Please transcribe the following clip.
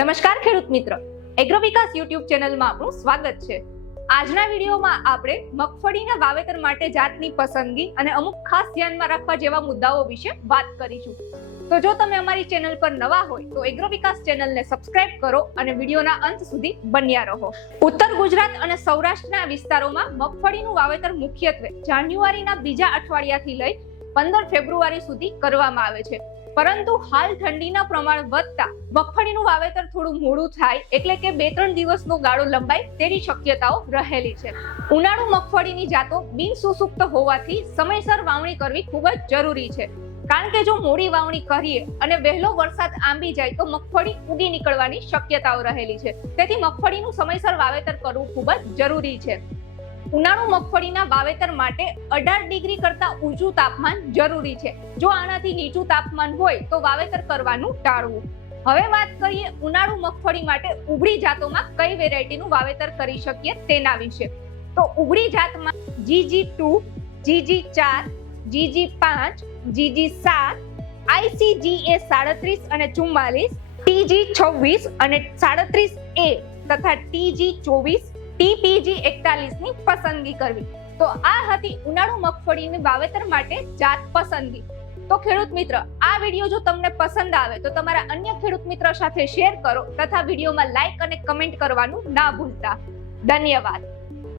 નમસ્કાર ખેડૂત મિત્ર. એગ્રો વિકાસ યુટ્યુબ ચેનલમાં આપનું સ્વાગત છે. આજના વિડીયોમાં આપણે મગફળીના વાવેતર માટે જાતની પસંદગી અને અમુક ખાસ ધ્યાનમાં રાખવા જેવા મુદ્દાઓ વિશે વાત કરીશું. તો જો તમે અમારી ચેનલ પર નવા હોય તો એગ્રો વિકાસ ચેનલને સબસ્ક્રાઇબ કરો અને વિડીયોના અંત સુધી બન્યા રહો. ઉત્તર ગુજરાત અને સૌરાષ્ટ્રના વિસ્તારોમાં મગફળીનું વાવેતર મુખ્યત્વે જાન્યુઆરીના બીજા અઠવાડિયાથી લઈ પંદર ફેબ્રુઆરી સુધી કરવામાં આવે છે. પરંતુ હાલ ઠંડીના પ્રમાણ વધતા મગફળીનું વાવેતર થોડું મોડું થાય એટલે કે બે ત્રણ દિવસનો ગાળો લંબાય તેની શક્યતાઓ રહેલી છે. ઉનાળુ મગફળીની જાતો બિનસુસુપ્ત હોવાથી સમયસર વાવણી કરવી ખૂબ જ જરૂરી છે. કારણ કે જો મોડી વાવણી કરીએ અને વહેલો વરસાદ આંબી જાય તો મગફળી ઉગી નીકળવાની શક્યતાઓ રહેલી છે. તેથી મગફળીનું સમયસર વાવેતર કરવું ખૂબ જ જરૂરી છે. ઉનાળુ મગફળીના વાવેતર માટે અઢાર ડિગ્રી કરતા ઊંચું તાપમાન જરૂરી છે. જો આનાથી નીચું તાપમાન હોય તો વાવેતર કરવાનું ટાળવું. હવે વાત કરીએ ઉનાળુ મગફળી માટે ઉગડી જાતોમાં કઈ વેરાયટીનું વાવેતર કરી શકીએ તેના વિશે. તો ઉગડી જાતમાં જીજી ટુ, જીજી ચાર જીજી પાંચ, જીજી સાત આઈસીજીએ સાડત્રીસ અને ચુમ્માલીસ ટીજી છવ્વીસ અને સાડત્રીસ એ તથા ટીજી ચોવીસ ટીપીજી એકતાલીસની પસંદગી કરવી. તો આ હતી ઉનાળુ મગફળીની વાવેતર માટે જાત પસંદગી. તો ખેડૂત મિત્ર, આ વીડિયો જો તમને પસંદ આવે તો તમારા અન્ય ખેડૂત મિત્ર સાથે શેર કરો તથા વિડીયોમાં લાઇક અને કમેન્ટ કરવાનું ના ભૂલતા. ધન્યવાદ.